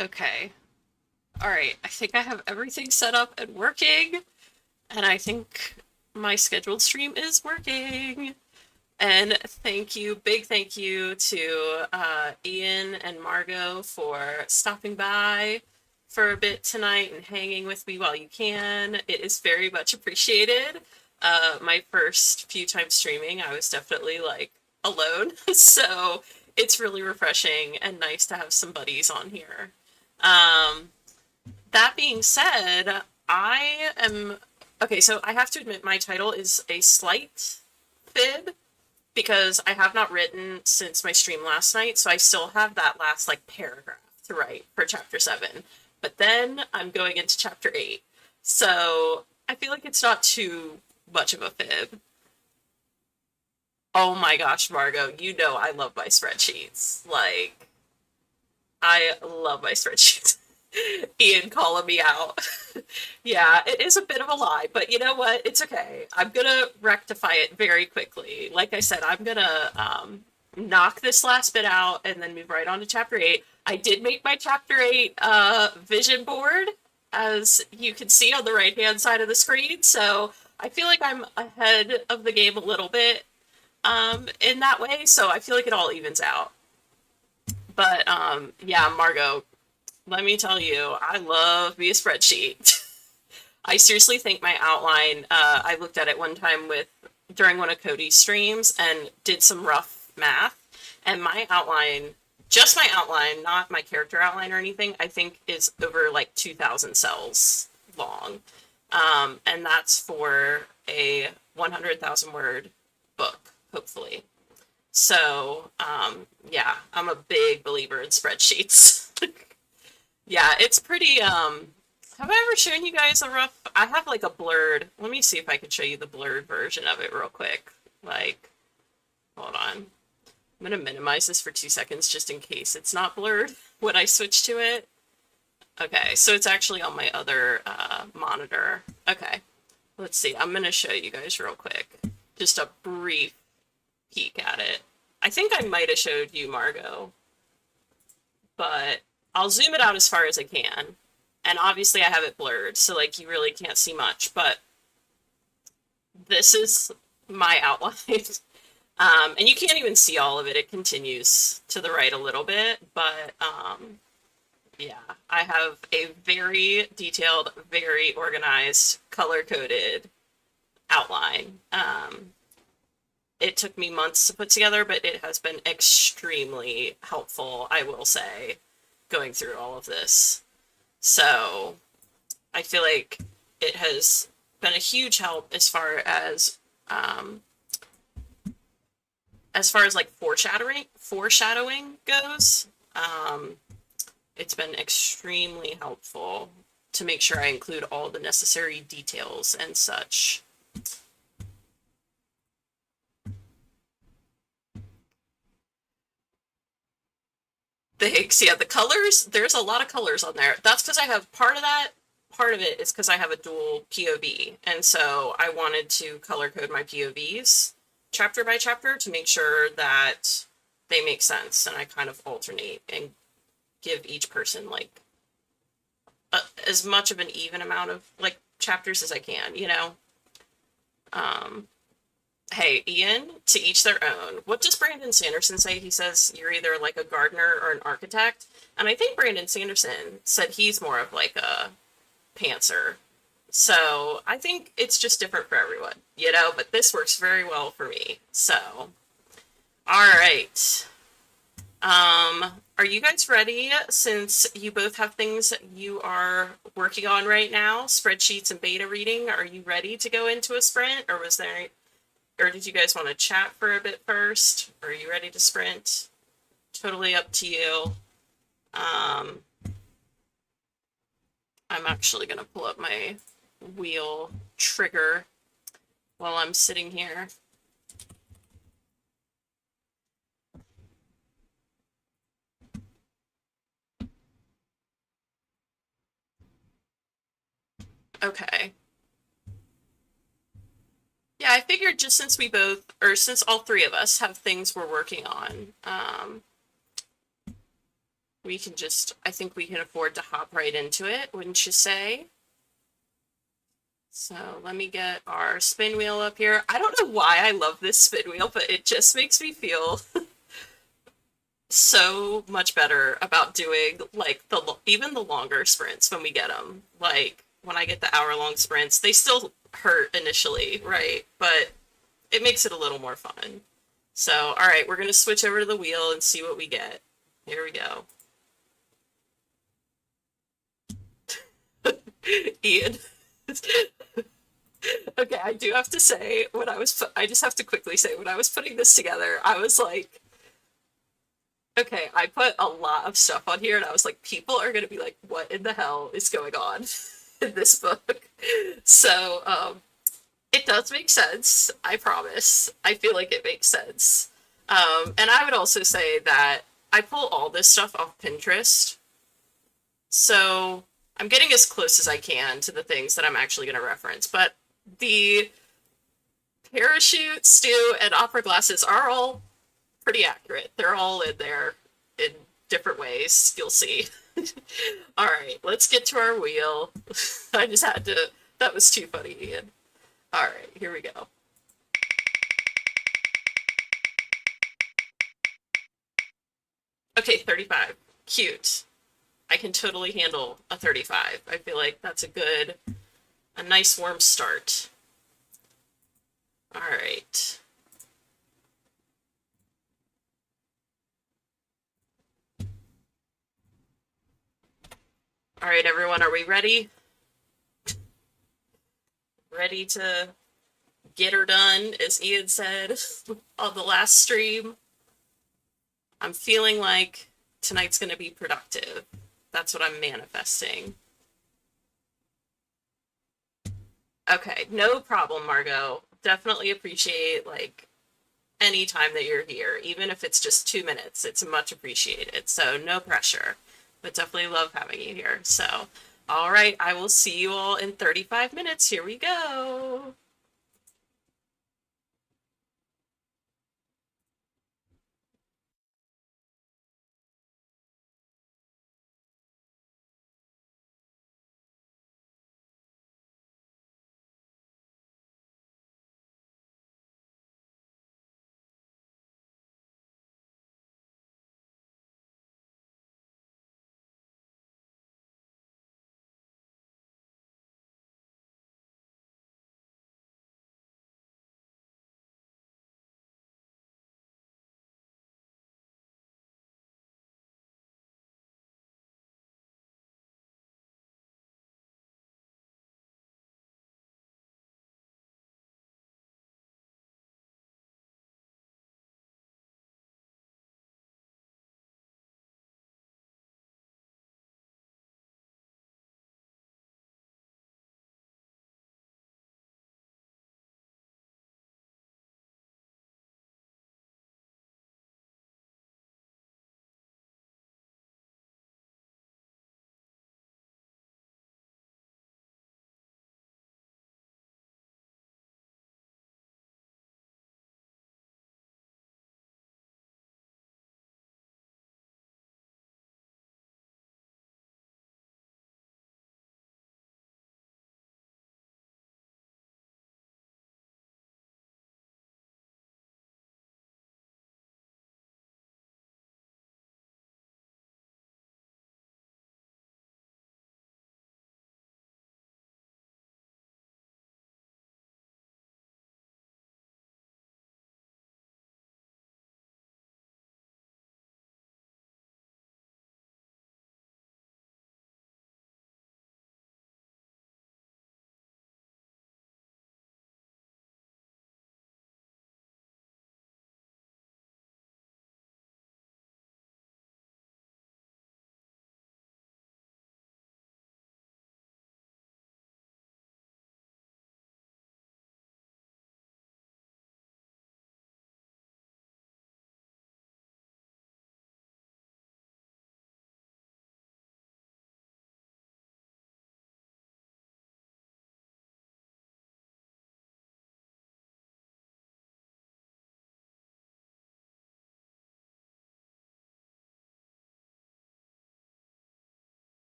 Okay. All right. I think I have everything set up and working, and I think my scheduled stream is working. And thank you, big thank you to Ian and Margot for stopping by for a bit tonight and hanging with me while you can. It is very much appreciated. My first few times streaming, I was definitely like alone, so it's really refreshing and nice to have some buddies on here. Um, that being said, I am okay. So I have to admit, my title is a slight fib because I have not written since my stream last night, so I still have that last like paragraph to write for chapter 7. But then I'm going into chapter 8. So I feel like it's not too much of a fib. Oh my gosh, Margot, you know I love my spreadsheets. Like, I love my spreadsheets. Ian calling me out. Yeah, it is a bit of a lie, but you know what? It's okay. I'm gonna rectify it very quickly. Like I said, I'm gonna knock this last bit out and then move right on to chapter 8. I did make my chapter 8 vision board, as you can see on the right hand side of the screen, so I feel like I'm ahead of the game a little bit in that way, so I feel like it all evens out. But yeah, Margot, let me tell you, I love me a spreadsheet. I seriously think my outline, I looked at it one time during one of Cody's streams and did some rough math, and my outline, just my outline, not my character outline or anything, I think is over like 2,000 cells long. And that's for a 100,000 word book, hopefully. So, yeah, I'm a big believer in spreadsheets. Yeah, it's pretty, have I ever shown you guys a rough, I have like a blurred, let me see if I can show you the blurred version of it real quick. Like, hold on. I'm gonna minimize this for 2 seconds just in case it's not blurred when I switch to it. Okay, so it's actually on my other monitor. Okay, let's see, I'm gonna show you guys real quick. Just a brief peek at it. I think I might have showed you, Margot, but I'll zoom it out as far as I can. And obviously I have it blurred, so like you really can't see much, but this is my outline. And you can't even see all of it. It continues to the right a little bit, but yeah, I have a very detailed, very organized, color-coded outline. It took me months to put together, but it has been extremely helpful, I will say, going through all of this. So I feel like it has been a huge help as far as like foreshadowing goes. It's been extremely helpful to make sure I include all the necessary details and such. Thanks. Yeah, the colors, there's a lot of colors on there. That's because I have part of it is because I have a dual POV. And so I wanted to color code my POVs chapter by chapter to make sure that they make sense. And I kind of alternate and give each person like as much of an even amount of like chapters as I can, you know? Um, Hey, Ian, to each their own. What does Brandon Sanderson say? He says you're either like a gardener or an architect. And I think Brandon Sanderson said he's more of like a pantser. So I think it's just different for everyone, you know, but this works very well for me. So, all right. Are you guys ready since you both have things that you are working on right now, spreadsheets and beta reading? Are you ready to go into a sprint, or did you guys want to chat for a bit first? Or are you ready to sprint? Totally up to you. I'm actually going to pull up my wheel trigger while I'm sitting here. Okay. Yeah, I figured just since since all three of us have things we're working on, we can just, I think we can afford to hop right into it, wouldn't you say? So let me get our spin wheel up here. I don't know why I love this spin wheel, but it just makes me feel so much better about doing like even the longer sprints when we get them. Like when I get the hour-long sprints, they still hurt initially, right? But it makes it a little more fun. So, all right, we're gonna switch over to the wheel and see what we get. Here we go. Ian. Okay, I do have to say I just have to quickly say when I was putting this together, I was like, okay, I put a lot of stuff on here and I was like, people are gonna be like, what in the hell is going on in this book? So, it does make sense, I promise. I feel like it makes sense. And I would also say that I pull all this stuff off Pinterest. So I'm getting as close as I can to the things that I'm actually going to reference. But the parachute, stew, and opera glasses are all pretty accurate. They're all in there in different ways. You'll see. All right, let's get to our wheel. I just had to. That was too funny, Ian. All right, here we go. Okay, 35. Cute. I can totally handle a 35. I feel like that's a nice warm start. All right. All right, everyone, are we ready? Ready to get her done, as Ian said on the last stream? I'm feeling like tonight's going to be productive. That's what I'm manifesting. Okay, no problem, Margot. Definitely appreciate, like, any time that you're here, even if it's just 2 minutes. It's much appreciated. So no pressure, but definitely love having you here. So, all right, I will see you all in 35 minutes. Here we go.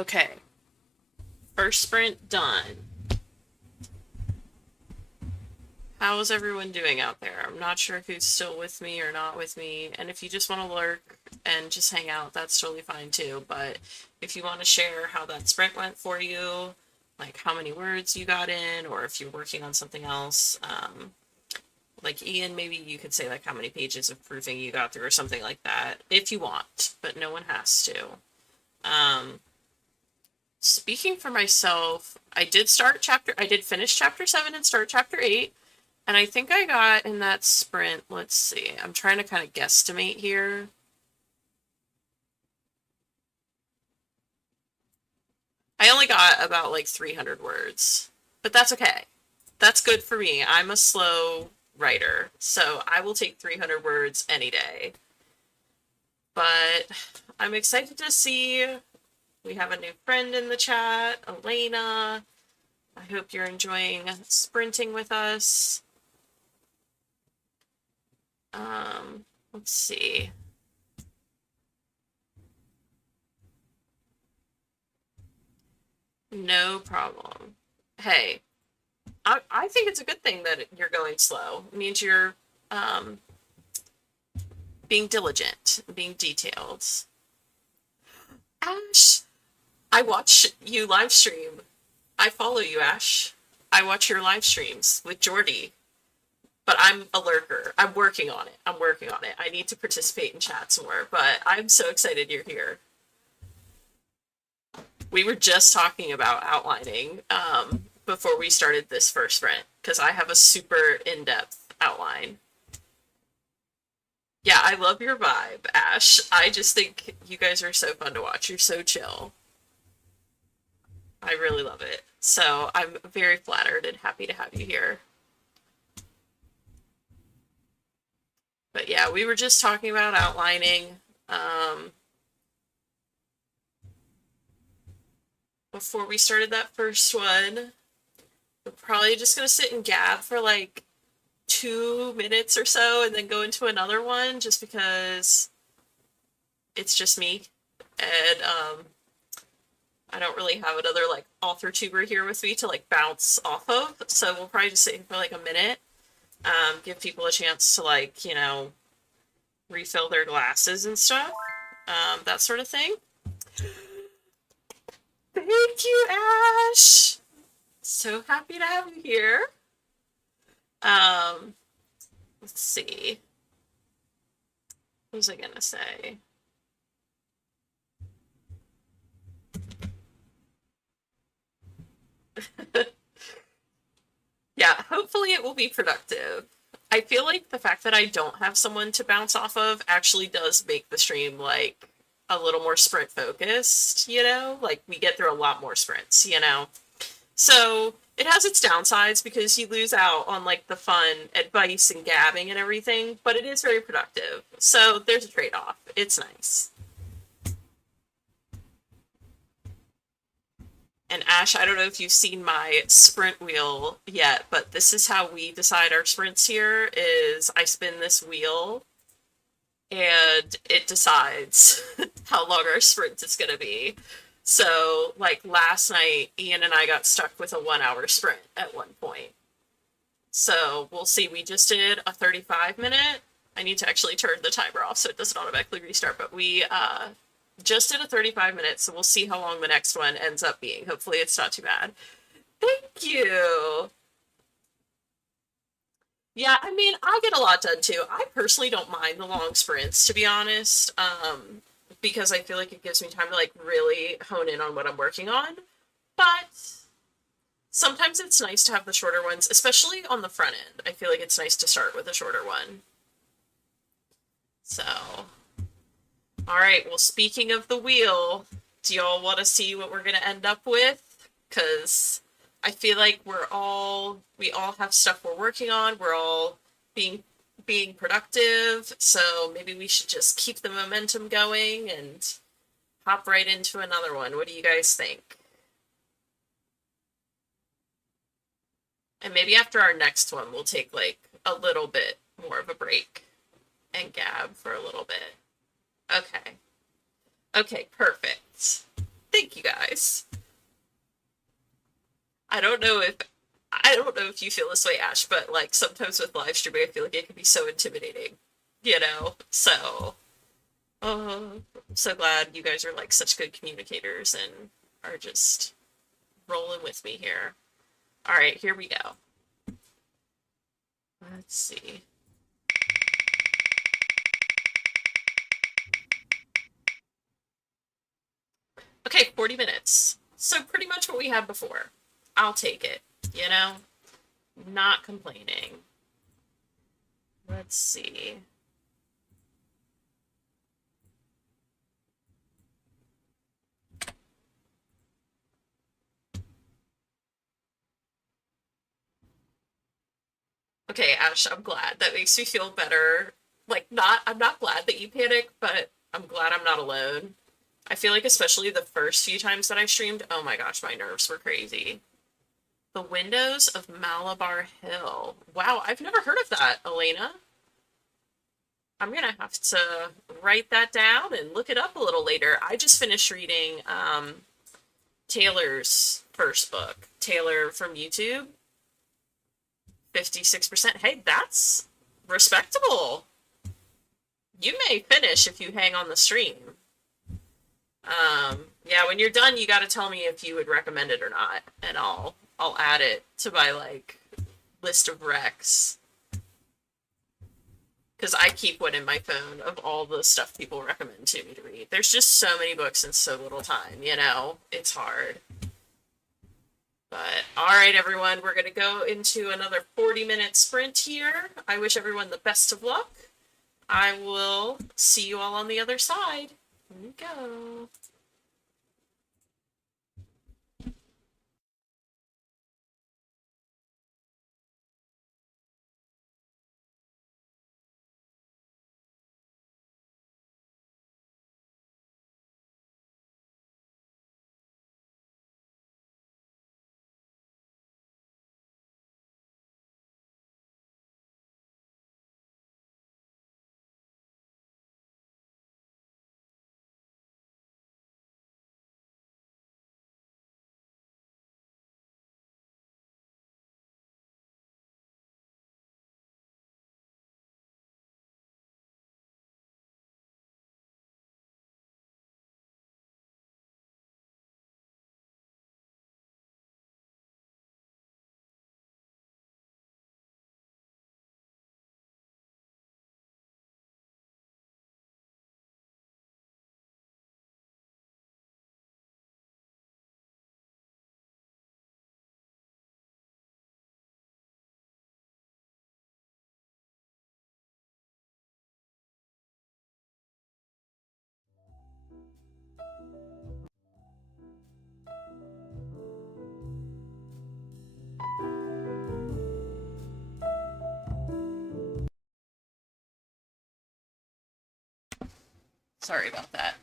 Okay. First sprint done. How is everyone doing out there? I'm not sure who's still with me or not with me. And if you just want to lurk and just hang out, that's totally fine too. But if you want to share how that sprint went for you, like how many words you got in, or if you're working on something else, like Ian, maybe you could say like how many pages of proofing you got through or something like that, if you want, but no one has to. Speaking for myself, I did finish chapter 7 and start chapter 8. And I think I got in that sprint, let's see, I'm trying to kind of guesstimate here. I only got about like 300 words, but that's okay. That's good for me. I'm a slow writer, so I will take 300 words any day. But I'm excited to see we have a new friend in the chat, Elena. I hope you're enjoying sprinting with us. Let's see. No problem. Hey, I think it's a good thing that you're going slow. It means you're being diligent, being detailed. Ash, I watch you live stream. I follow you, Ash. I watch your live streams with Jordy. But I'm a lurker. I'm working on it. I need to participate in chats more, but I'm so excited you're here. We were just talking about outlining before we started this first sprint, because I have a super in-depth outline. Yeah, I love your vibe, Ash. I just think you guys are so fun to watch. You're so chill. I really love it. So I'm very flattered and happy to have you here. But yeah, we were just talking about outlining before we started that first one. We're probably just going to sit and gab for like 2 minutes or so and then go into another one, just because it's just me. And I don't really have another like authortuber here with me to like bounce off of. So we'll probably just sit here for like a minute. Give people a chance to like, you know, refill their glasses and stuff. That sort of thing. Thank you, Ash! So happy to have you here. Let's see. What was I gonna say? Yeah, hopefully it will be productive. I feel like the fact that I don't have someone to bounce off of actually does make the stream like a little more sprint focused, you know? Like we get through a lot more sprints, you know? So it has its downsides because you lose out on like the fun advice and gabbing and everything, but it is very productive. So there's a trade-off. It's nice. And Ash, I don't know if you've seen my sprint wheel yet, but this is how we decide our sprints here is I spin this wheel and it decides how long our sprint is going to be. So, like last night, Ian and I got stuck with a 1-hour sprint at one point. So we'll see. We just did a 35-minute. I need to actually turn the timer off so it doesn't automatically restart, but we just did a 35-minute, so we'll see how long the next one ends up being. Hopefully it's not too bad. Thank you! Yeah, I mean, I get a lot done too. I personally don't mind the long sprints, to be honest, because I feel like it gives me time to like really hone in on what I'm working on. But sometimes it's nice to have the shorter ones, especially on the front end. I feel like it's nice to start with a shorter one. So, all right, well, speaking of the wheel, do y'all want to see what we're going to end up with? Because I feel like we all have stuff we're working on. We're all being productive. So maybe we should just keep the momentum going and hop right into another one. What do you guys think? And maybe after our next one, we'll take like a little bit more of a break and gab for a little bit. Okay. Okay, perfect. Thank you guys. I don't know if I don't know if you feel this way, Ash, but like sometimes with live streaming, I feel like it can be so intimidating, you know? So, I'm so glad you guys are like such good communicators and are just rolling with me here. All right, here we go. Let's see. Okay, 40 minutes. So pretty much what we had before. I'll take it, you know? Not complaining. Let's see. Okay, Ash, I'm glad. That makes me feel better. I'm not glad that you panic, but I'm glad I'm not alone. I feel like especially the first few times that I streamed, oh my gosh, my nerves were crazy. The Windows of Malabar Hill. Wow, I've never heard of that, Elena. I'm gonna have to write that down and look it up a little later. I just finished reading Taylor's first book, Taylor from YouTube. 56%. Hey, that's respectable. You may finish if you hang on the stream. Yeah, when you're done, you got to tell me if you would recommend it or not, and I'll add it to my like list of recs because I keep one in my phone of all the stuff people recommend to me to read. There's just so many books in so little time, you know? It's hard. But all right, everyone, we're going to go into another 40-minute sprint here. I wish everyone the best of luck. I will see you all on the other side. Here we go. Sorry about that.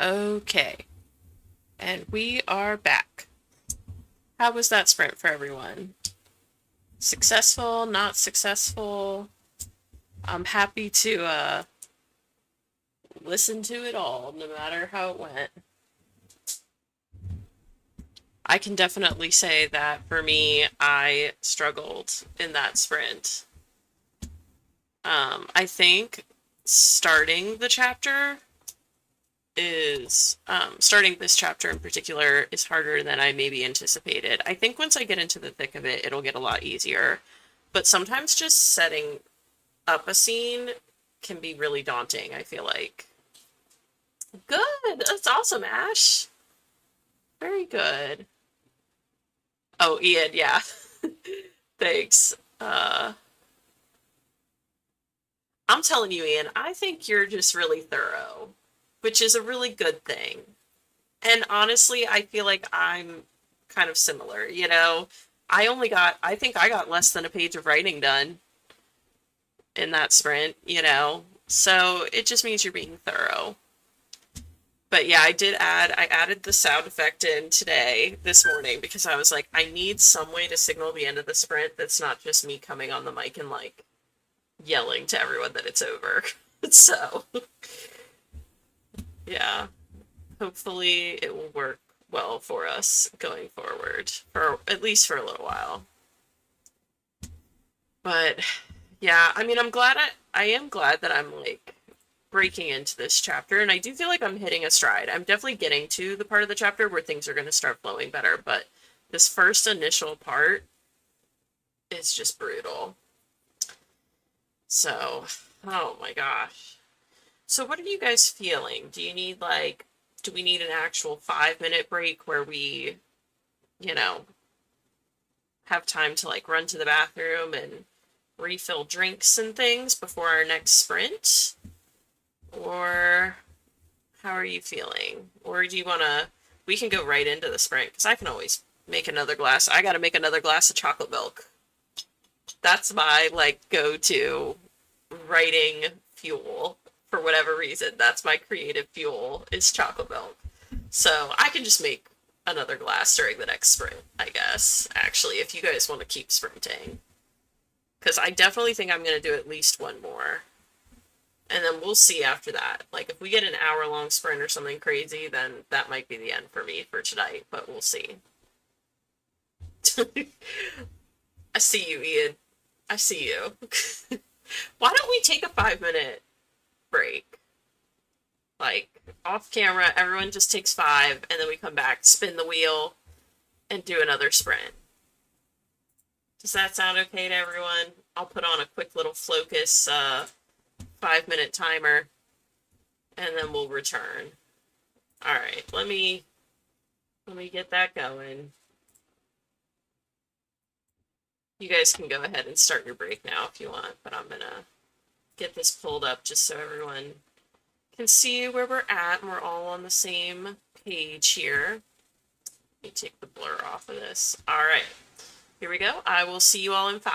Okay, and we are back. How was that sprint for everyone? Successful, not successful? I'm happy to listen to it all, no matter how it went. I can definitely say that for me, I struggled in that sprint. I think starting the chapter starting this chapter in particular is harder than I maybe anticipated. I think once I get into the thick of it, it'll get a lot easier. But sometimes just setting up a scene can be really daunting, I feel like. Good. That's awesome, Ash. Very good. Oh, Ian, yeah. Thanks. I'm telling you, Ian, I think you're just really thorough, which is a really good thing. And honestly, I feel like I'm kind of similar, you know? I think I got less than a page of writing done in that sprint, you know? So it just means you're being thorough. But yeah, I added the sound effect in today, this morning, because I was like, I need some way to signal the end of the sprint that's not just me coming on the mic and like yelling to everyone that it's over. So, yeah, hopefully it will work well for us going forward, for at least for a little while. But yeah, I mean, I am glad that I'm like breaking into this chapter, and I do feel like I'm hitting a stride. I'm definitely getting to the part of the chapter where things are going to start flowing better, but this first initial part is just brutal. So, oh my gosh. So what are you guys feeling? Do we need an actual 5 minute break where we, you know, have time to like run to the bathroom and refill drinks and things before our next sprint? Or how are you feeling? Or do you want to, we can go right into the sprint because I can always make another glass. I got to make another glass of chocolate milk. That's my like go-to writing fuel for whatever reason. That's my creative fuel is chocolate milk. So I can just make another glass during the next sprint, I guess, actually, if you guys want to keep sprinting. Because I definitely think I'm going to do at least one more. And then we'll see after that. Like, if we get an hour-long sprint or something crazy, then that might be the end for me for tonight, but we'll see. I see you, Ian. I see you. Why don't we take a 5 minute break? Like, off camera, everyone just takes 5, and then we come back, spin the wheel, and do another sprint. Does that sound okay to everyone? I'll put on a quick little Focus 5 minute timer, and then we'll return. All right, let me get that going. You guys can go ahead and start your break now if you want, but I'm gonna get this pulled up just so everyone can see where we're at and we're all on the same page here. Let me take the blur off of this. All right, here we go. I will see you all in 5.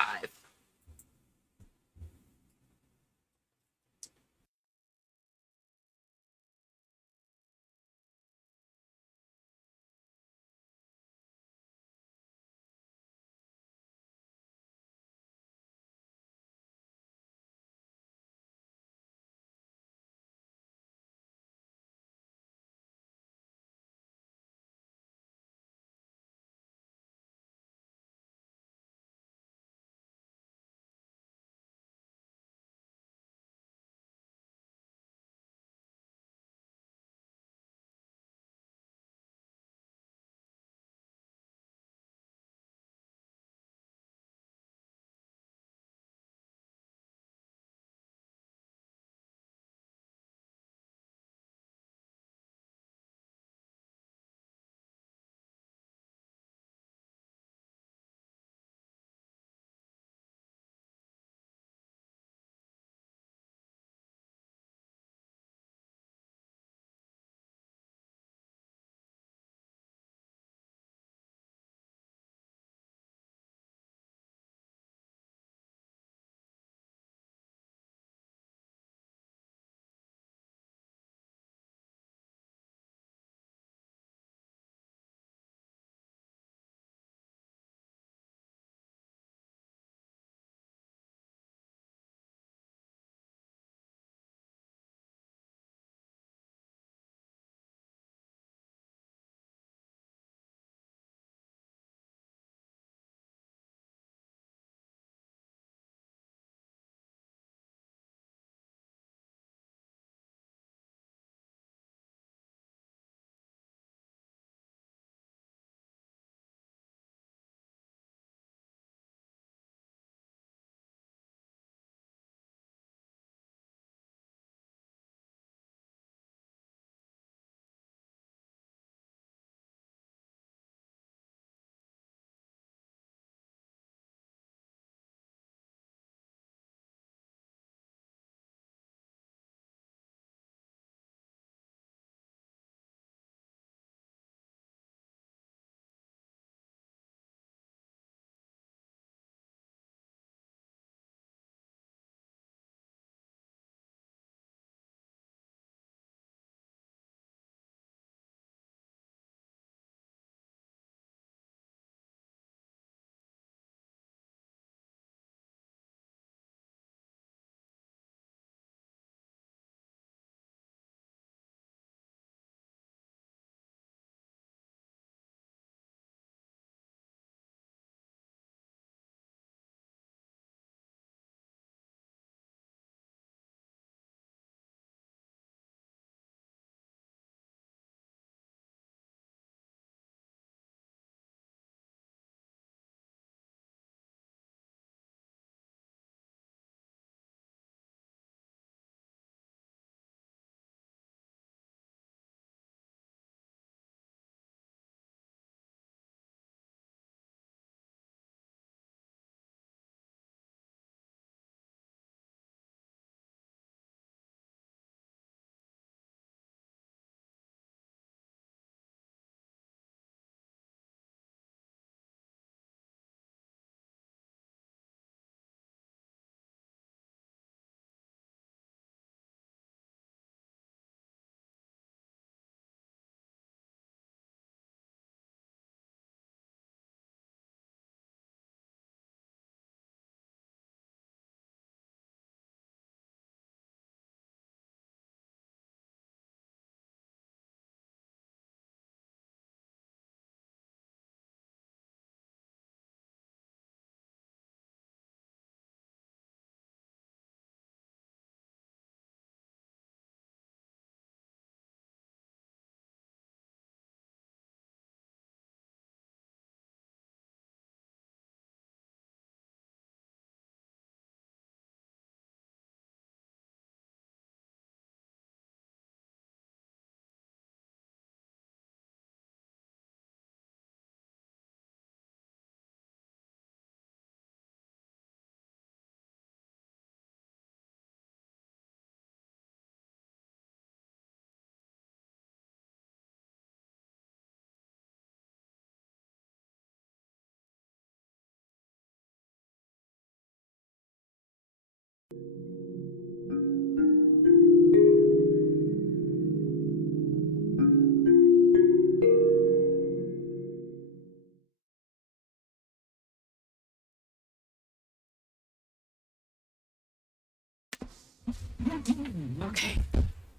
Okay,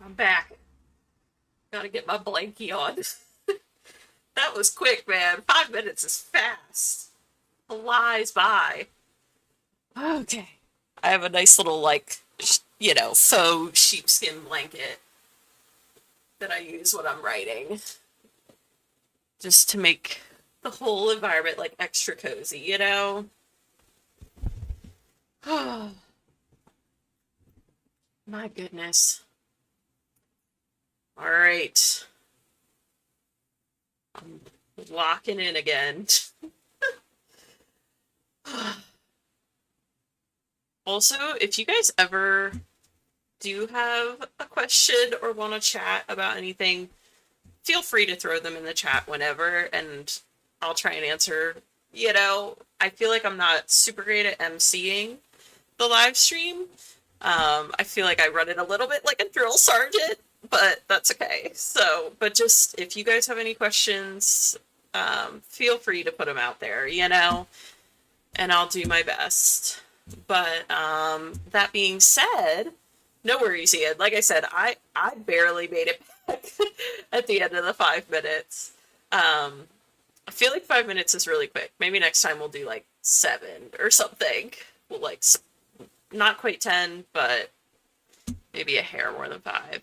I'm back. Gotta get my blankie on. That was quick, man. 5 minutes is fast. Flies by. Okay. I have a nice little, like, faux sheepskin blanket that I use when I'm writing. Just to make the whole environment, like, extra cozy, you know? My goodness. All right. I'm locking in again. Also, if you guys ever do have a question or want to chat about anything, feel free to throw them in the chat whenever, and I'll try and answer. I feel like I'm not super great at emceeing the live stream. I feel like I run it a little bit like a drill sergeant, but that's okay. So, but just if you guys have any questions, feel free to put them out there, and I'll do my best. But that being said, no worries, Ian. Like I said, I barely made it back at the end of the 5 minutes. I feel like 5 minutes is really quick. Maybe next time we'll do like 7 or something. We'll like not quite 10, but maybe a hair more than 5.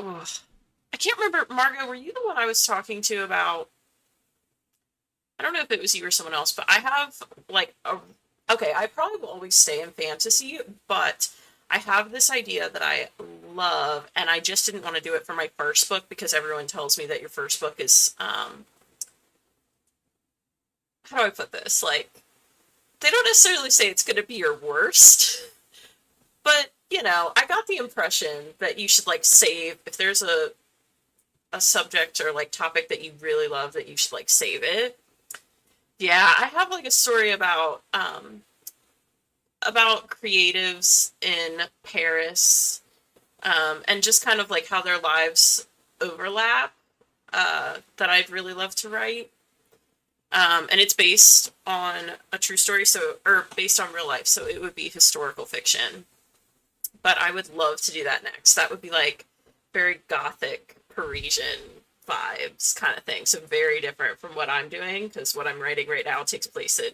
Ugh. I can't remember, Margot, were you the one I was talking to about? I don't know if it was you or someone else, but I have like okay, I probably will always stay in fantasy, but I have this idea that I love, and I just didn't want to do it for my first book because everyone tells me that your first book is how do I put this? Like, they don't necessarily say it's going to be your worst, but I got the impression that you should like save if there's a subject or like topic that you really love, that you should like save it. Yeah, I have like a story about creatives in Paris, and just kind of like how their lives overlap, that I'd really love to write. And it's based on a true story, or based on real life, so it would be historical fiction. But I would love to do that next. That would be like very gothic Parisian vibes kind of thing. So very different from what I'm doing, because what I'm writing right now takes place in,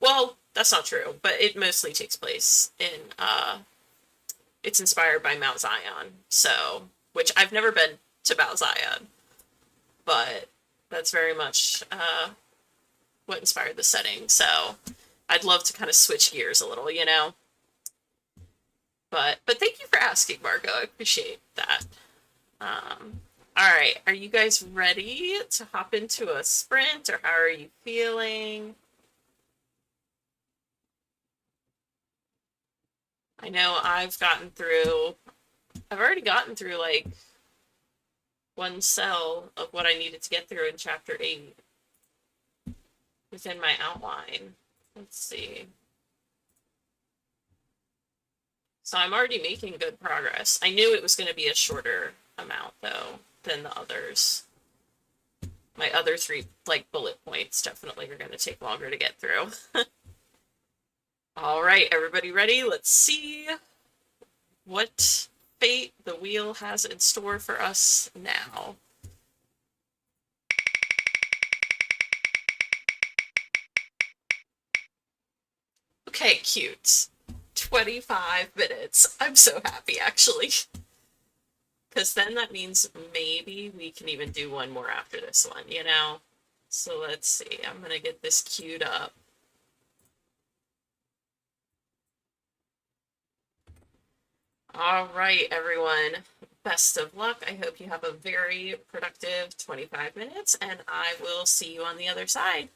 well, that's not true, but it mostly takes place in it's inspired by Mount Zion. So, which I've never been to Mount Zion, but that's very much what inspired the setting. So I'd love to kind of switch gears a little. But thank you for asking, Margot. I appreciate that. All right, are you guys ready to hop into a sprint, or how are you feeling? I know I've already gotten through like one cell of what I needed to get through in chapter 8 within my outline. Let's see. So I'm already making good progress. I knew it was going to be a shorter amount though than the others. My other 3 like bullet points definitely are going to take longer to get through. All right, everybody ready? Let's see what fate the wheel has in store for us now. Okay, cute. 25 minutes. I'm so happy, actually. Because then that means maybe we can even do one more after this one. So let's see. I'm going to get this queued up. All right, everyone. Best of luck. I hope you have a very productive 25 minutes, and I will see you on the other side.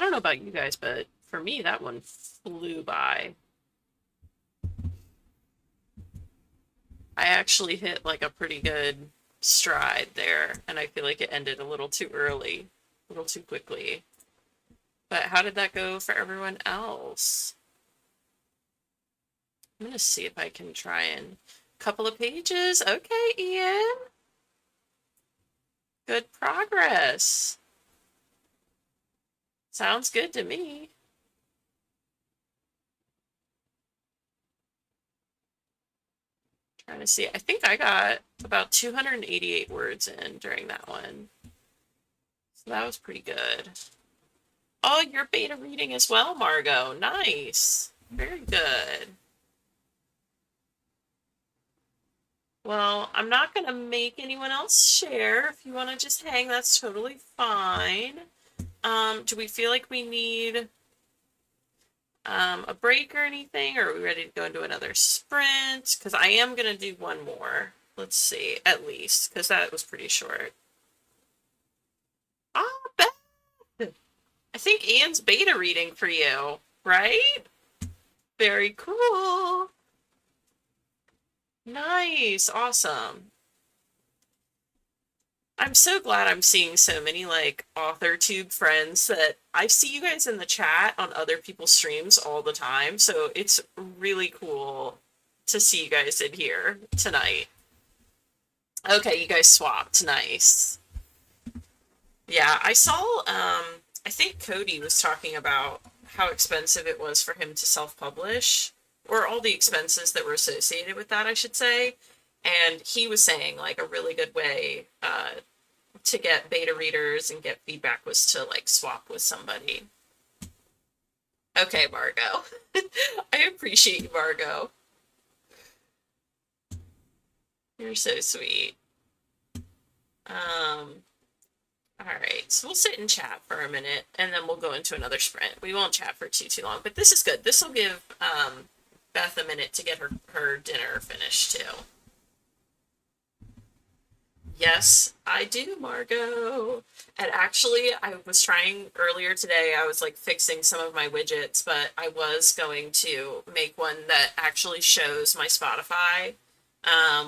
I don't know about you guys, but for me, that one flew by. I actually hit like a pretty good stride there, and I feel like it ended a little too early, a little too quickly. But how did that go for everyone else? I'm gonna see if I can try and couple of pages. Okay, Ian. Good progress. Sounds good to me. Trying to see. I think I got about 288 words in during that one. So that was pretty good. Oh, you're beta reading as well, Margot. Nice. Very good. Well, I'm not going to make anyone else share. If you want to just hang, that's totally fine. Do we feel like we need a break or anything? Or are we ready to go into another sprint? Because I am going to do one more. Let's see, at least, because that was pretty short. Ah, Beth! I think Ian's beta reading for you, right? Very cool. Nice, awesome. I'm so glad I'm seeing so many like authortube friends that I see you guys in the chat on other people's streams all the time. So it's really cool to see you guys in here tonight. Okay, you guys swapped. Nice. Yeah, I saw I think Cody was talking about how expensive it was for him to self-publish, or all the expenses that were associated with that, I should say. And he was saying like a really good way to get beta readers and get feedback was to like swap with somebody. Okay, Margot. I appreciate you, Margot. You're so sweet. All right, so we'll sit and chat for a minute, and then we'll go into another sprint. We won't chat for too long, but this is good. This will give Beth a minute to get her dinner finished, too. Yes, I do, Margot. And actually, I was trying earlier today, I was like fixing some of my widgets, but I was going to make one that actually shows my Spotify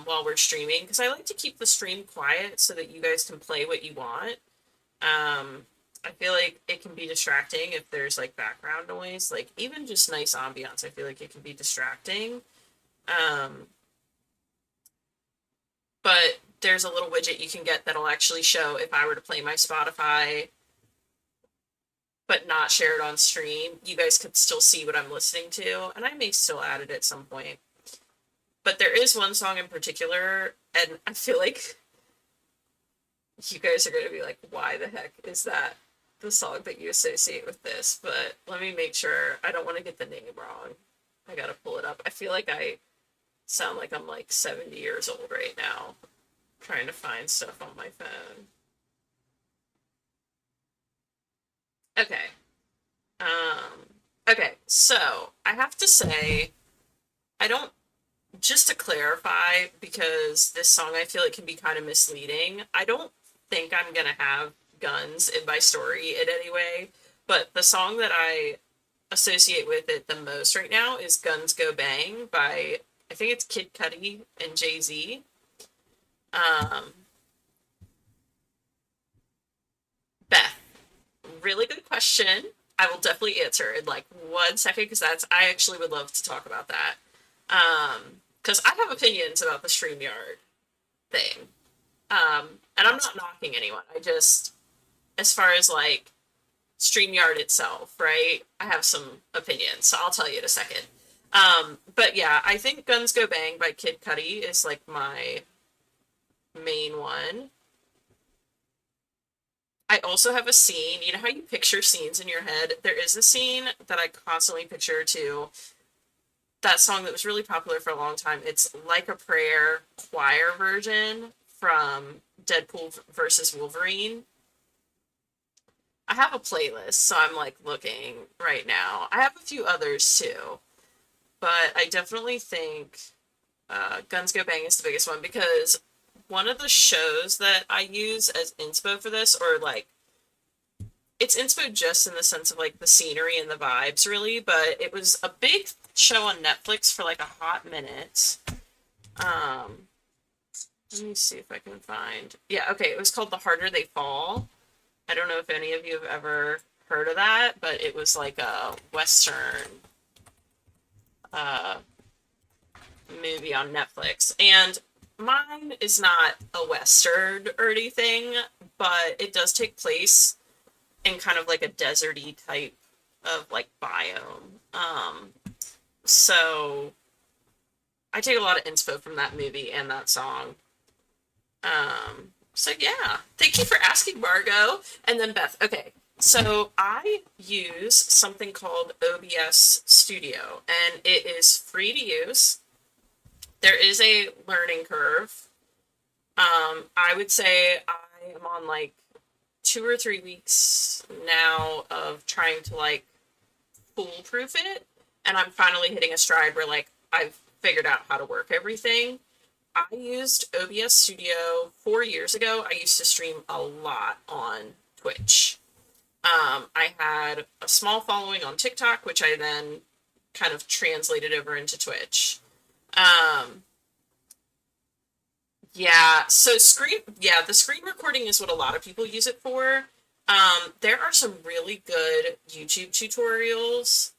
while we're streaming, because I like to keep the stream quiet so that you guys can play what you want. I feel like it can be distracting if there's like background noise, like even just nice ambiance. I feel like it can be distracting. But there's a little widget you can get that'll actually show if I were to play my Spotify but not share it on stream, you guys could still see what I'm listening to, and I may still add it at some point. But there is one song in particular, and I feel like you guys are going to be like, why the heck is that the song that you associate with this? But let me make sure. I don't want to get the name wrong. I gotta pull it up. I feel like I sound like I'm like 70 years old right now, trying to find stuff on my phone. Okay. Okay, so I have to say, I don't, just to clarify, because this song I feel it can be kind of misleading, I don't think I'm gonna have guns in my story in any way, but the song that I associate with it the most right now is Guns Go Bang by, I think it's Kid Cudi and Jay-Z. Beth, really good question. I will definitely answer in like 1 second, because I actually would love to talk about that. Because I have opinions about the StreamYard thing. And I'm not knocking anyone. I just, as far as like StreamYard itself, right? I have some opinions, so I'll tell you in a second. But yeah, I think Guns Go Bang by Kid Cudi is like my main one. I also have a scene. You know how you picture scenes in your head? There is a scene that I constantly picture too. That song that was really popular for a long time. It's Like a Prayer choir version from Deadpool versus Wolverine. I have a playlist, so I'm like looking right now. I have a few others too, but I definitely think Guns Go Bang is the biggest one, because one of the shows that I use as inspo for this, or like it's inspo just in the sense of like the scenery and the vibes, really. But it was a big show on Netflix for like a hot minute. Um, Let me see if I can find. Yeah, okay. It was called The Harder They Fall. I don't know if any of you have ever heard of that, but it was like a Western uh, movie on Netflix. And mine is not a Western or anything, but it does take place in kind of like a deserty type of like biome. So I take a lot of inspo from that movie and that song. So yeah, thank you for asking, Margot. And then Beth, okay. So I use something called OBS Studio, and it is free to use. There is a learning curve. I would say I am on like 2 or 3 weeks now of trying to like foolproof it, and I'm finally hitting a stride where like I've figured out how to work everything. I used OBS Studio 4 years ago. I used to stream a lot on Twitch. I had a small following on TikTok, which I then kind of translated over into Twitch. Yeah, so the screen recording is what a lot of people use it for. There are some really good YouTube tutorials.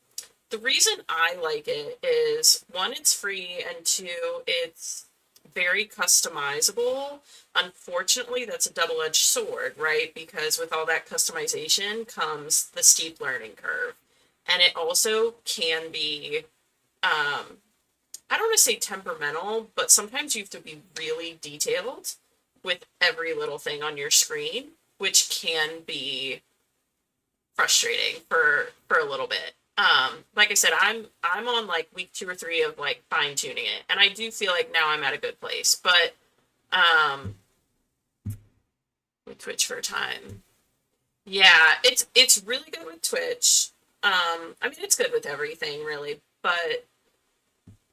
The reason I like it is, one, it's free, and two, it's very customizable. Unfortunately, that's a double-edged sword, right? Because with all that customization comes the steep learning curve. And it also can be, I don't want to say temperamental, but sometimes you have to be really detailed with every little thing on your screen, which can be frustrating for a little bit. Like I said, I'm on like week 2 or 3 of like fine tuning it, and I do feel like now I'm at a good place. But with Twitch for a time, yeah, it's really good with Twitch. I mean, it's good with everything really, but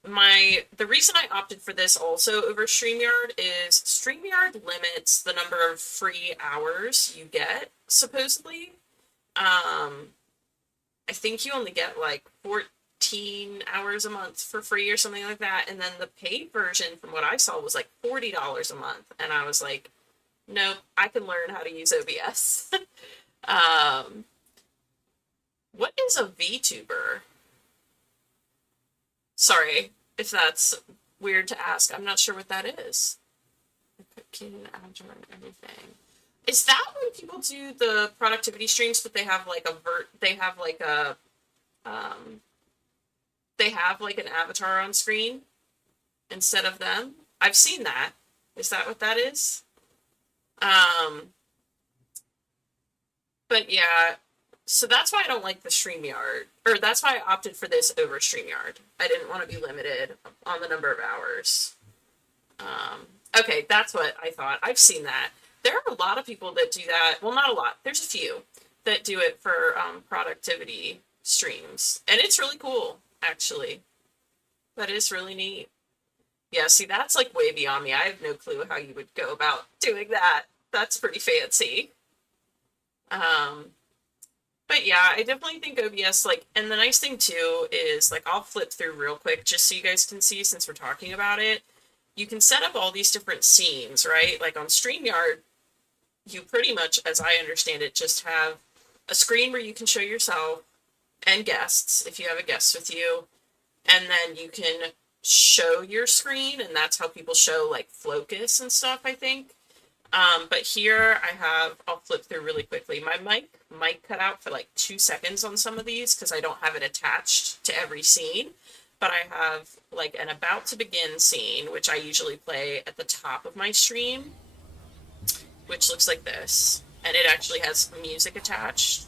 the reason I opted for this also over StreamYard is StreamYard limits the number of free hours you get, supposedly. I think you only get like 14 hours a month for free or something like that. And then the paid version, from what I saw, was like $40 a month. And I was like, nope, I can learn how to use OBS. What is a VTuber? Sorry if that's weird to ask. I'm not sure what that is. Cooking, avatar, and everything. Is that when people do the productivity streams, but they have like they have like an avatar on screen instead of them? I've seen that. Is that what that is? But yeah, so that's why I don't like the StreamYard, or that's why I opted for this over StreamYard. I didn't want to be limited on the number of hours. Okay, that's what I thought. I've seen that. There are a lot of people that do that. Well, not a lot. There's a few that do it for productivity streams. And it's really cool, actually. That is really neat. Yeah, see, that's like way beyond me. I have no clue how you would go about doing that. That's pretty fancy. But yeah, I definitely think OBS, like, and the nice thing too is, like, I'll flip through real quick just so you guys can see since we're talking about it. You can set up all these different scenes, right? Like on StreamYard, you pretty much, as I understand it, just have a screen where you can show yourself and guests, if you have a guest with you, and then you can show your screen, and that's how people show, like, Focus and stuff, I think. But here I'll flip through really quickly. My mic might cut out for like 2 seconds on some of these because I don't have it attached to every scene. But I have like an about to begin scene, which I usually play at the top of my stream, which looks like this. And it actually has music attached.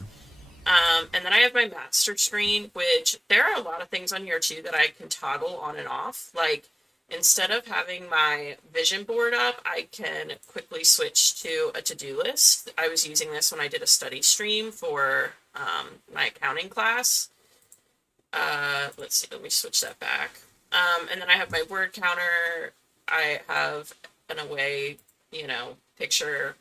And then I have my master screen, which there are a lot of things on here too that I can toggle on and off. Like, instead of having my vision board up, I can quickly switch to a to-do list. I was using this when I did a study stream for my accounting class. Let's see, let me switch that back. And then I have my word counter. I have an away, picture.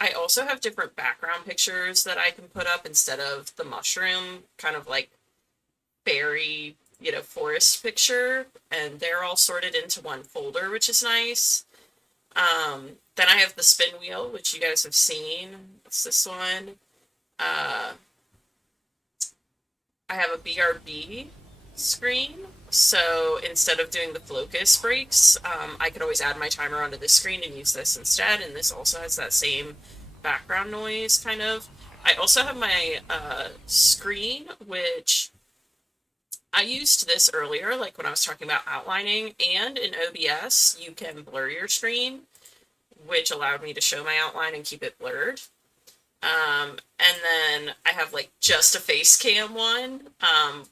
I also also have different background pictures that I can put up instead of the mushroom, kind of like berry, forest picture, and they're all sorted into one folder, which is nice. Then I have the spin wheel, which you guys have seen. It's this one. I have a BRB screen, so instead of doing the focus breaks, I could always add my timer onto this screen and use this instead, and this also has that same background noise, kind of. I also have my screen, which I used this earlier, like when I was talking about outlining, and in OBS, you can blur your screen, which allowed me to show my outline and keep it blurred. And then I have like just a face cam one,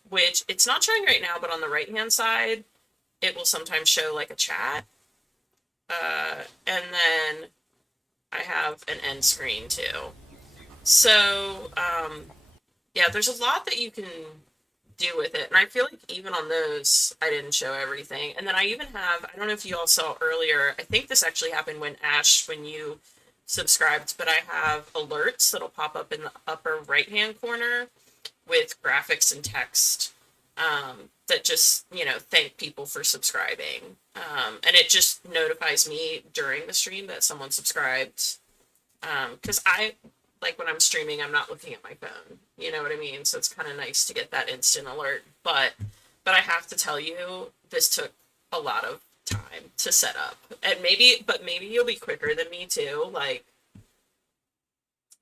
which it's not showing right now, but on the right-hand side, it will sometimes show like a chat. And then I have an end screen too. So, yeah, there's a lot that you can do with it. And I feel like even on those, I didn't show everything. And then I even have, I don't know if you all saw earlier, I think this actually happened when when you subscribed, but I have alerts that'll pop up in the upper right-hand corner with graphics and text that just, thank people for subscribing. And it just notifies me during the stream that someone subscribed. Because like when I'm streaming, I'm not looking at my phone. You know what I mean? So it's kind of nice to get that instant alert. But I have to tell you, this took a lot of time to set up. And maybe you'll be quicker than me too. Like,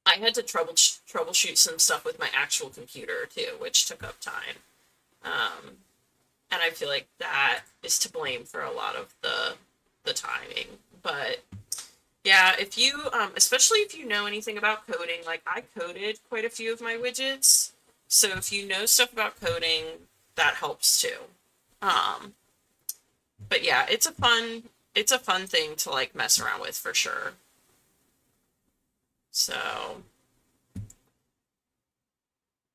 I had to troubleshoot some stuff with my actual computer too, which took up time. And I feel like that is to blame for a lot of the timing. But yeah, if you, especially if you know anything about coding, like I coded quite a few of my widgets. So if you know stuff about coding, that helps too. But yeah, it's a fun thing to like mess around with for sure. So,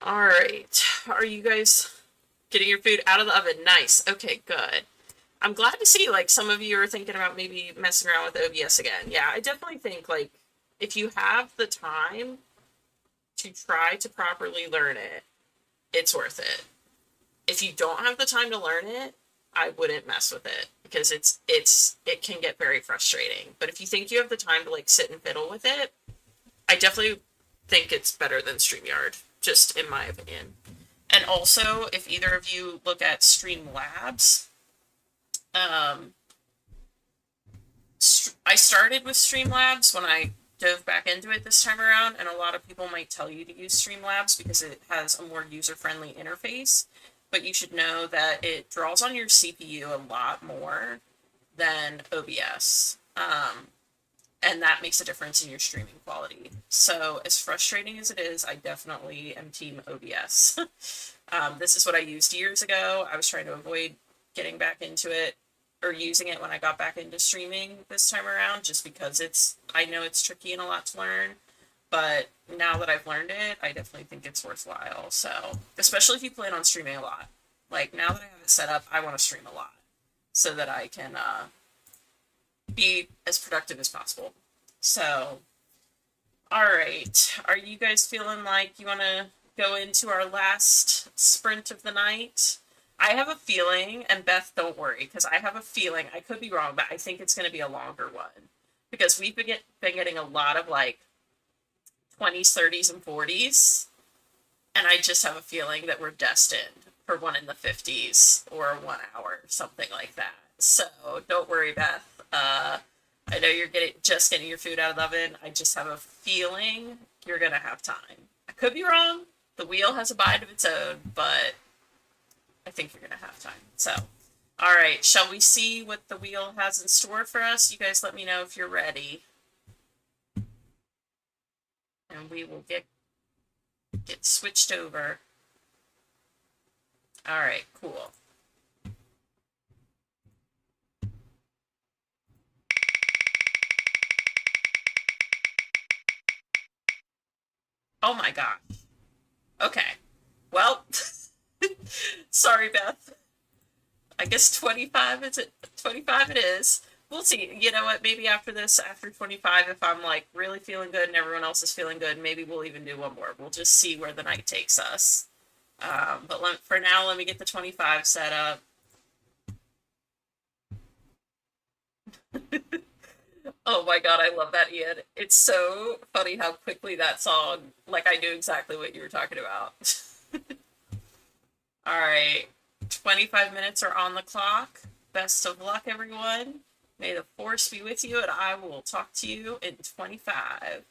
all right. Are you guys getting your food out of the oven? Nice. Okay, good. I'm glad to see, like, some of you are thinking about maybe messing around with OBS again. Yeah, I definitely think, like, if you have the time to try to properly learn it, it's worth it. If you don't have the time to learn it, I wouldn't mess with it because it can get very frustrating. But if you think you have the time to, like, sit and fiddle with it, I definitely think it's better than StreamYard, just in my opinion. And also, if either of you look at Streamlabs, I started with Streamlabs when I dove back into it this time around, and a lot of people might tell you to use Streamlabs because it has a more user-friendly interface, but you should know that it draws on your CPU a lot more than OBS, and that makes a difference in your streaming quality. So as frustrating as it is, I definitely am team OBS. This is what I used years ago. I was trying to avoid getting back into it or using it when I got back into streaming this time around, just because I know it's tricky and a lot to learn, but now that I've learned it, I definitely think it's worthwhile. So, especially if you plan on streaming a lot. Like, now that I have it set up, I want to stream a lot so that I can be as productive as possible. So, all right. Are you guys feeling like you want to go into our last sprint of the night? I have a feeling, and Beth, don't worry, because I have a feeling, I could be wrong, but I think it's going to be a longer one. Because we've been getting a lot of, like, 20s, 30s, and 40s, and I just have a feeling that we're destined for one in the 50s, or 1 hour, something like that. So, don't worry, Beth. I know you're just getting your food out of the oven. I just have a feeling you're going to have time. I could be wrong. The wheel has a mind of its own, but I think you're going to have time. So, all right. Shall we see what the wheel has in store for us? You guys let me know if you're ready. And we will get switched over. All right, cool. Oh my gosh. Okay. Well, sorry, Beth. I guess 25 is it. 25 it is. We'll see. You know what? Maybe after this, after 25, if I'm like really feeling good and everyone else is feeling good, maybe we'll even do one more. We'll just see where the night takes us. For now, let me get the 25 set up. Oh my god, I love that, Ian. It's so funny how quickly that song, like I knew exactly what you were talking about. All right, 25 minutes are on the clock. Best of luck, everyone. May the force be with you, and I will talk to you in 25.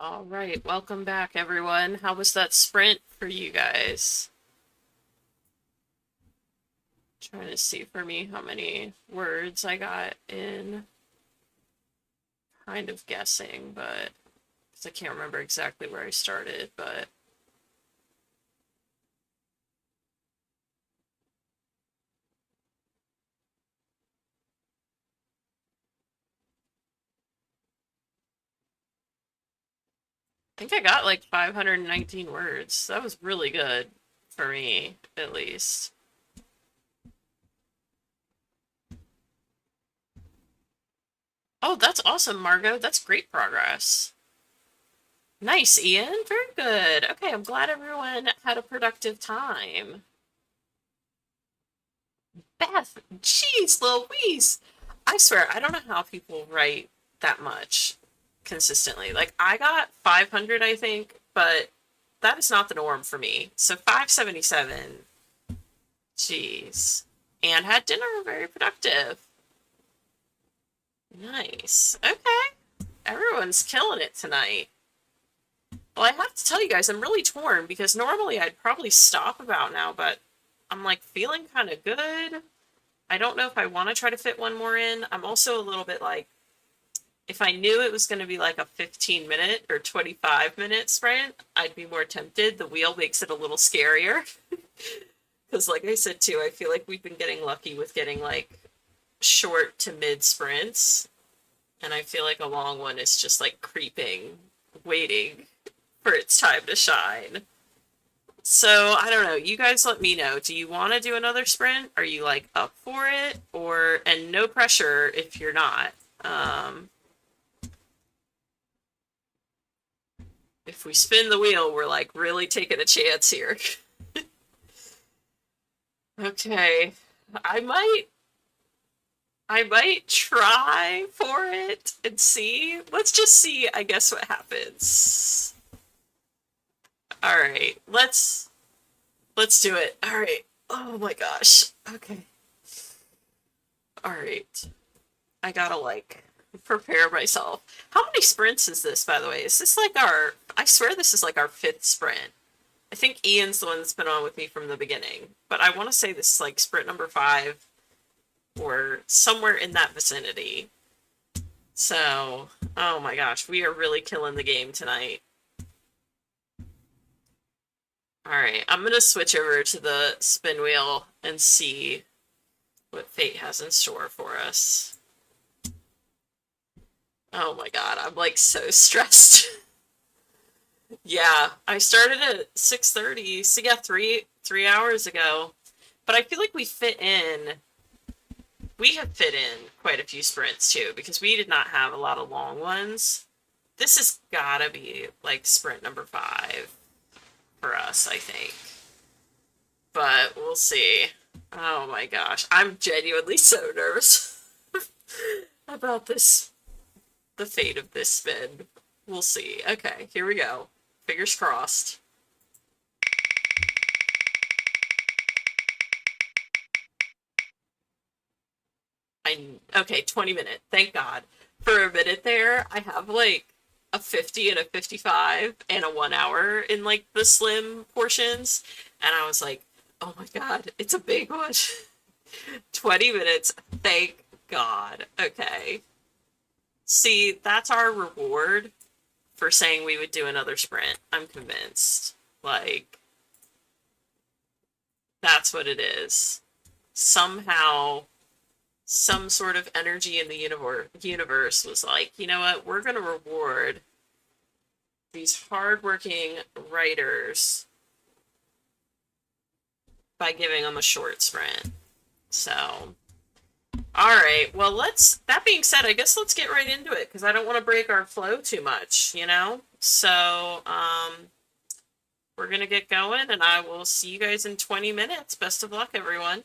All right, welcome back, everyone. How was that sprint for you guys? Trying to see for me how many words I got in. Kind of guessing, but because I can't remember exactly where I started, but I think I got like 519 words. That was really good for me, at least. Oh, that's awesome, Margot. That's great progress. Nice, Ian. Very good. Okay, I'm glad everyone had a productive time. Beth, jeez, Louise. I swear, I don't know how people write that much consistently. Like, I got 500, I think, but that is not the norm for me. So 577, jeez. And had dinner, very productive. Nice. Okay. Everyone's killing it tonight. Well, I have to tell you guys, I'm really torn because normally I'd probably stop about now, but I'm like feeling kind of good. I don't know if I want to try to fit one more in. I'm also a little bit like, if I knew it was going to be like a 15-minute or 25-minute sprint, I'd be more tempted. The wheel makes it a little scarier. Because, like I said too, I feel like we've been getting lucky with getting like short to mid sprints. And I feel like a long one is just like creeping, waiting for its time to shine. So I don't know. You guys let me know. Do you want to do another sprint? Are you like up for it? Or, and no pressure if you're not. If we spin the wheel, we're like really taking a chance here. Okay. I might I might try for it and see. Let's just see, I guess, what happens. All right. Let's do it. All right. Oh my gosh. Okay. All right. I gotta like prepare myself. How many sprints is this, by the way? Is this like our? I swear this is like our fifth sprint. I think Ian's the one that's been on with me from the beginning, but I want to say this is like sprint number 5 or somewhere in that vicinity. So, oh my gosh, we are really killing the game tonight. All right, I'm gonna switch over to the spin wheel and see what fate has in store for us. Oh my god, I'm like so stressed. Yeah, I started at 6:30, so yeah, three hours ago. But I feel like we have fit in quite a few sprints too, because we did not have a lot of long ones. This has gotta be like sprint number 5 for us, I think. But we'll see. Oh my gosh, I'm genuinely so nervous about this, the fate of this spin. We'll see. Okay, here we go. Fingers crossed. Okay, 20 minute. Thank God. For a minute there, I have like a 50 and a 55 and a 1 hour in like the slim portions. And I was like, oh my God, it's a big one. 20 minutes. Thank God. Okay. See, that's our reward for saying we would do another sprint. I'm convinced. Like, that's what it is. Somehow some sort of energy in the universe was like, you know what, we're going to reward these hardworking writers by giving them a short sprint. So, all right, well, that being said, I guess let's get right into it because I don't want to break our flow too much, you know? So, we're going to get going and I will see you guys in 20 minutes. Best of luck, everyone.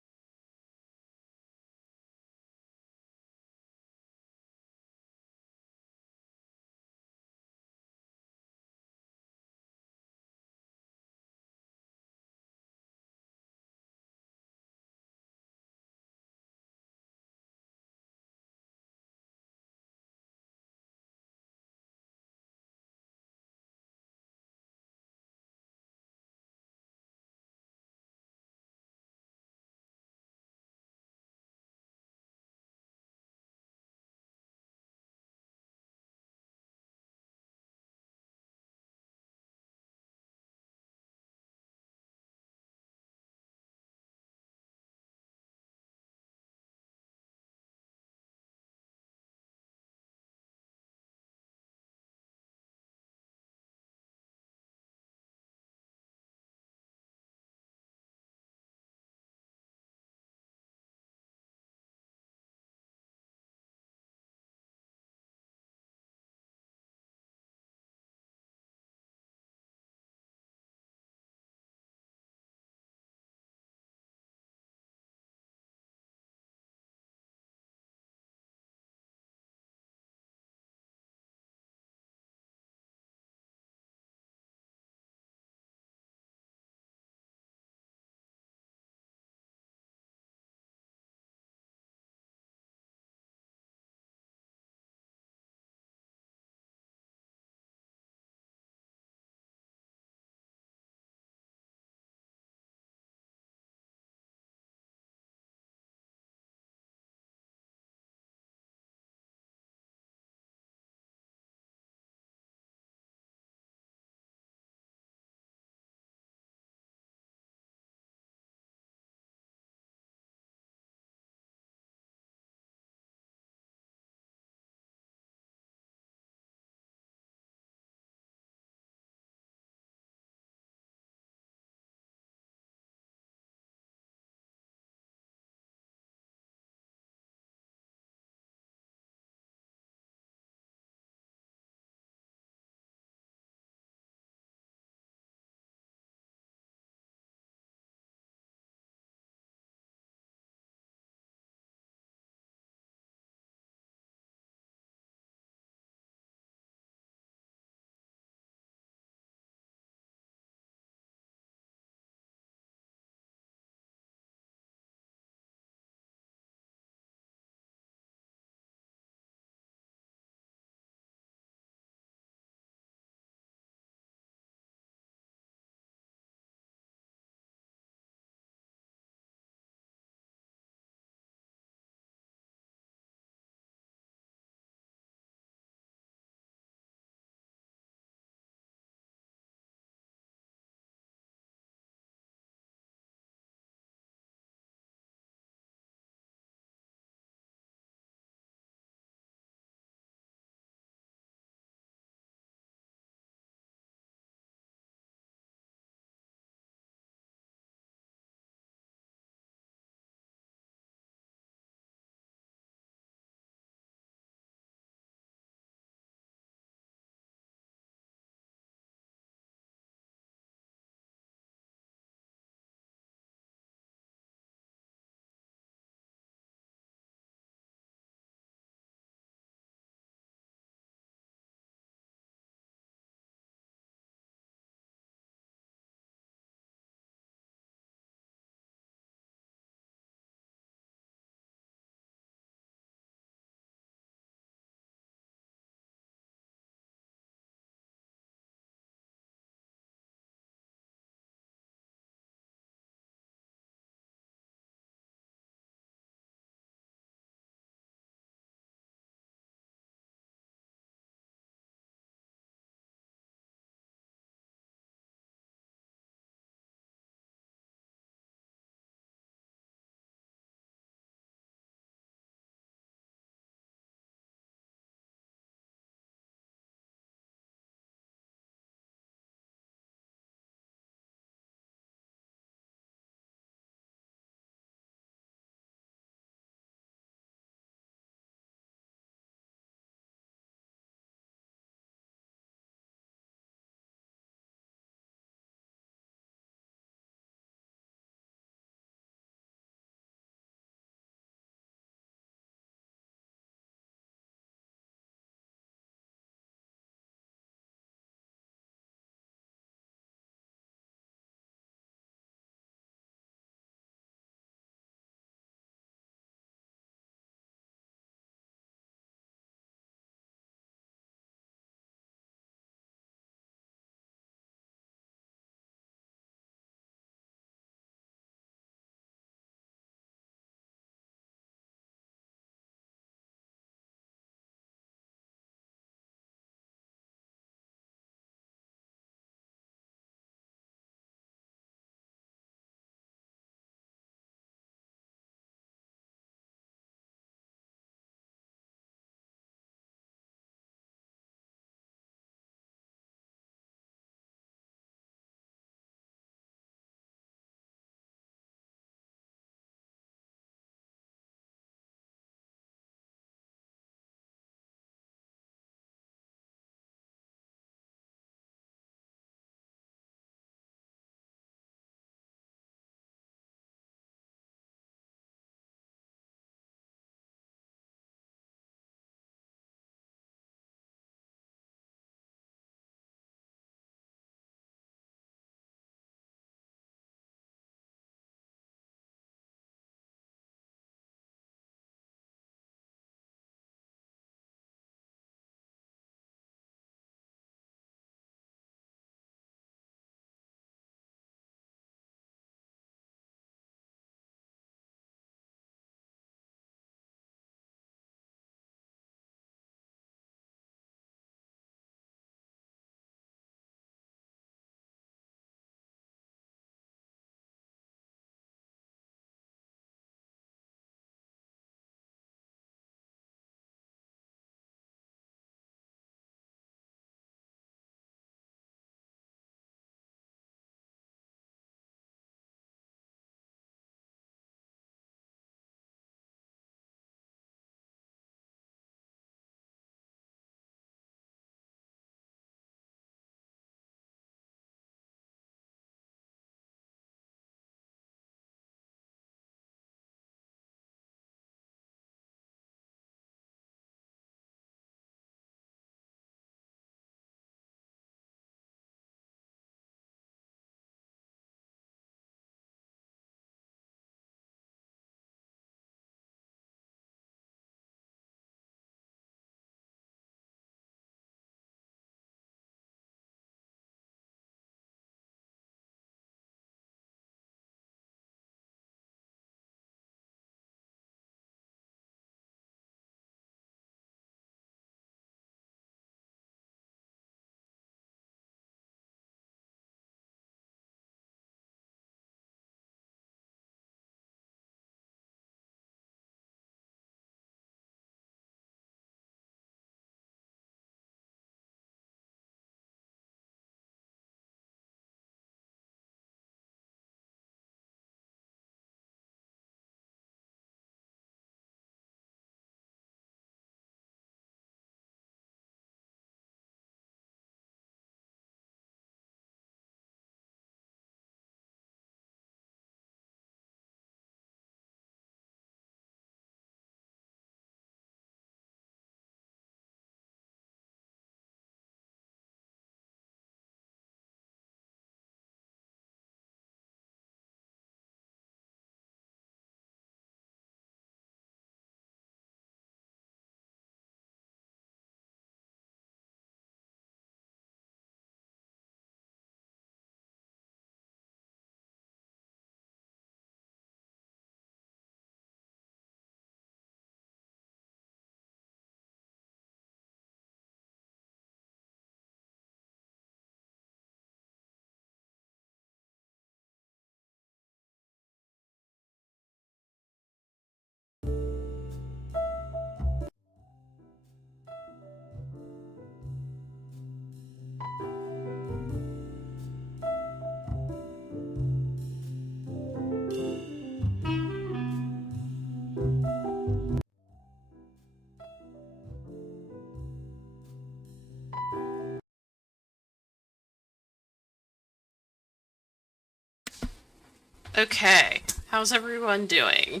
Okay, how's everyone doing?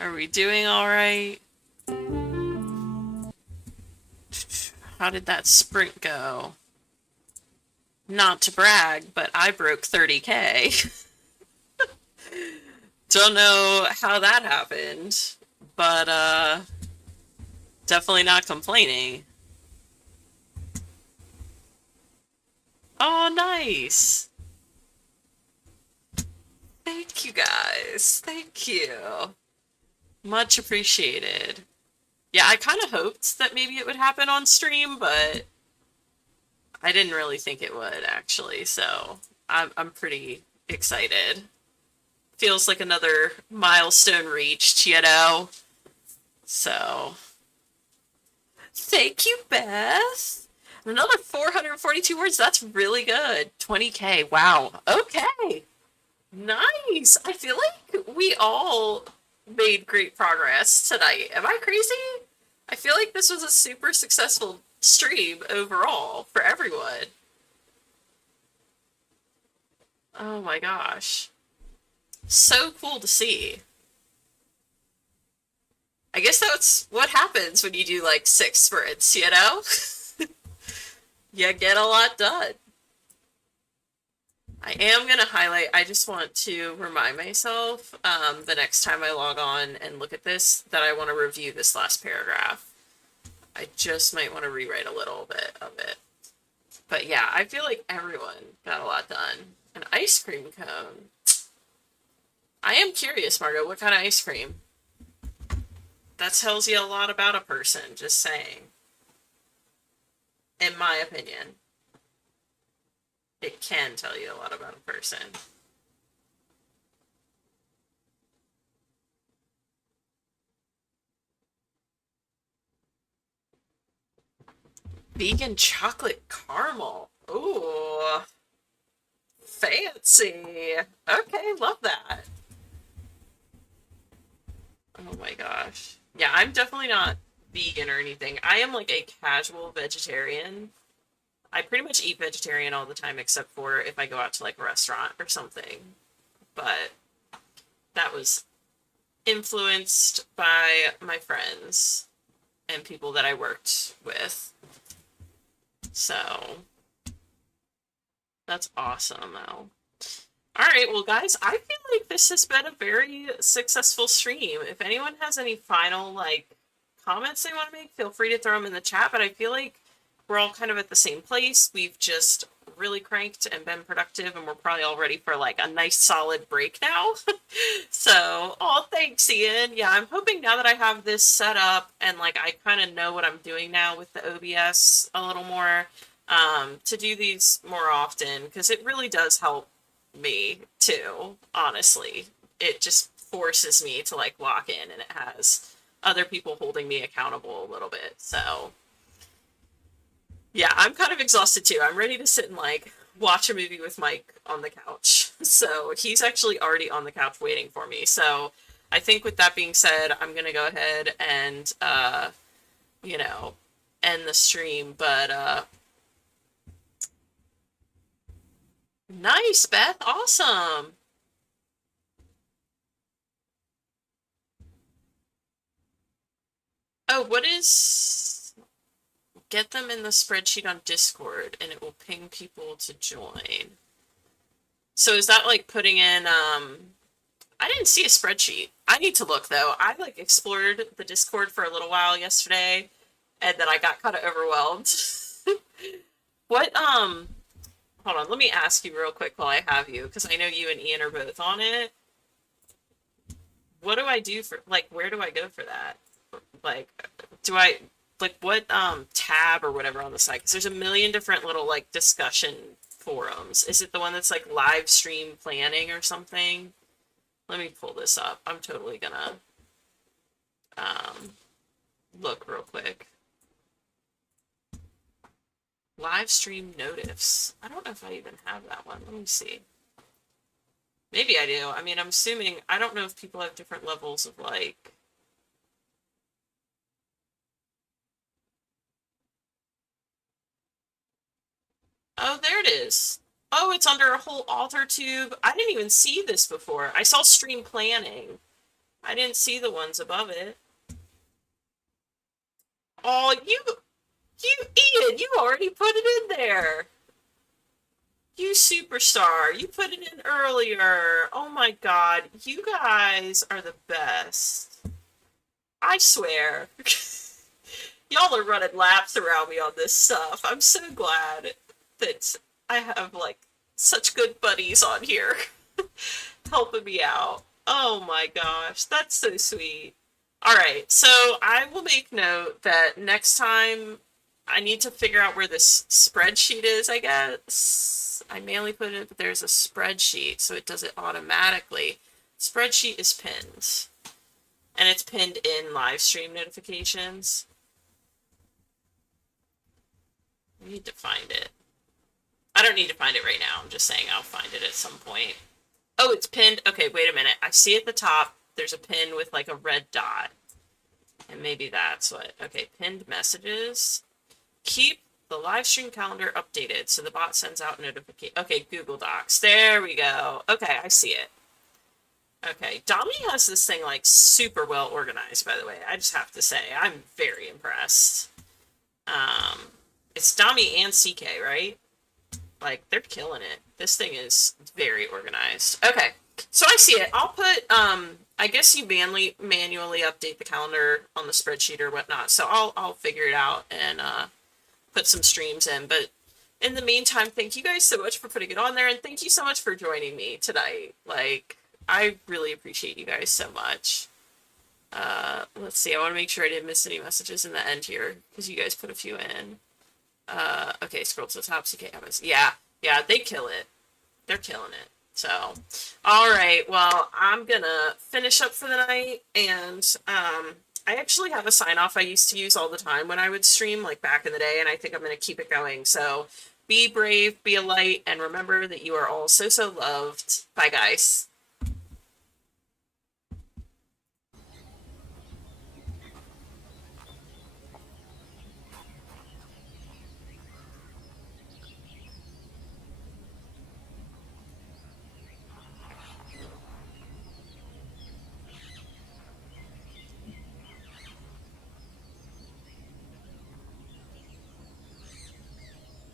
Are we doing all right? How did that sprint go? Not to brag, but I broke 30K. Don't know how that happened, but definitely not complaining. Oh, nice. Thank you guys. Thank you. Much appreciated. Yeah, I kind of hoped that maybe it would happen on stream, but I didn't really think it would, actually, so I'm pretty excited. Feels like another milestone reached, you know? So, thank you, Beth. Another 442 words, that's really good. 20K, wow. Okay, nice. I feel like we all made great progress tonight. Am I crazy? I feel like this was a super successful stream overall for everyone. Oh my gosh. So cool to see. I guess that's what happens when you do like 6 sprints, you know? You get a lot done. I am going to highlight, I just want to remind myself the next time I log on and look at this that I want to review this last paragraph. I just might want to rewrite a little bit of it. But yeah, I feel like everyone got a lot done. An ice cream cone. I am curious, Margot, what kind of ice cream? That tells you a lot about a person, just saying. In my opinion. It can tell you a lot about a person. Vegan chocolate caramel. Ooh. Fancy. Okay, love that. Oh my gosh. Yeah, I'm definitely not vegan or anything. I am like a casual vegetarian. I pretty much eat vegetarian all the time except for if I go out to like a restaurant or something. But that was influenced by my friends and people that I worked with. So that's awesome though. All right, well, guys, I feel like this has been a very successful stream. If anyone has any final, like, comments they want to make, feel free to throw them in the chat, but I feel like we're all kind of at the same place. We've just really cranked and been productive, and we're probably all ready for, like, a nice solid break now. So, oh, thanks, Ian. Yeah, I'm hoping now that I have this set up and, like, I kind of know what I'm doing now with the OBS a little more, to do these more often, because it really does help me too, honestly. It just forces me to like lock in, and it has other people holding me accountable a little bit. So yeah, I'm kind of exhausted too. I'm ready to sit and like watch a movie with Mike on the couch. So he's actually already on the couch waiting for me. So I think with that being said, I'm gonna go ahead and you know, end the stream. But nice, Beth, awesome. Oh, what is... Get them in the spreadsheet on Discord, and it will ping people to join. So is that like putting in, I didn't see a spreadsheet. I need to look, though. I, like, explored the Discord for a little while yesterday, and then I got kind of overwhelmed. What, hold on, let me ask you real quick while I have you, because I know you and Ian are both on it. What do I do for, like, where do I go for that? Like, do I, like, what, tab or whatever on the site? Because there's a million different little, like, discussion forums. Is it the one that's, like, live stream planning or something? Let me pull this up. I'm totally gonna, look real quick. Live stream notifs. I don't know if I even have that one. Let me see. Maybe I do. I mean, I'm assuming, I don't know if people have different levels of like... Oh, there it is. Oh, it's under a whole authortube. I didn't even see this before. I saw stream planning. I didn't see the ones above it. Oh, Ian, you already put it in there. You superstar. You put it in earlier. Oh my god. You guys are the best. I swear. Y'all are running laps around me on this stuff. I'm so glad that I have, like, such good buddies on here helping me out. Oh my gosh. That's so sweet. Alright, so I will make note that next time I need to figure out where this spreadsheet is, I guess. I manually put it, but there's a spreadsheet, so it does it automatically. Spreadsheet is pinned. And it's pinned in live stream notifications. I need to find it. I don't need to find it right now. I'm just saying I'll find it at some point. Oh, it's pinned. Okay, wait a minute. I see at the top, there's a pin with like a red dot. And maybe that's what... Okay, pinned messages. Keep the live stream calendar updated so the bot sends out notification. Okay, Google Docs. There we go. Okay, I see it. Okay, Dami has this thing like super well organized, by the way. I just have to say, I'm very impressed. It's Dami and CK, right? Like, they're killing it. This thing is very organized. Okay, so I see it. I'll put, I guess you manually update the calendar on the spreadsheet or whatnot, so I'll figure it out and put some streams in. But in the meantime, thank you guys so much for putting it on there, and thank you so much for joining me tonight. Like, I really appreciate you guys so much. Let's see, I want to make sure I didn't miss any messages in the end here, because you guys put a few in. Okay, scroll to the top, CK happens. Yeah, they kill it. They're killing it. So, alright, well, I'm gonna finish up for the night, and, I actually have a sign-off I used to use all the time when I would stream, like, back in the day, and I think I'm gonna keep it going. So, be brave, be a light, and remember that you are all so, so loved. Bye, guys.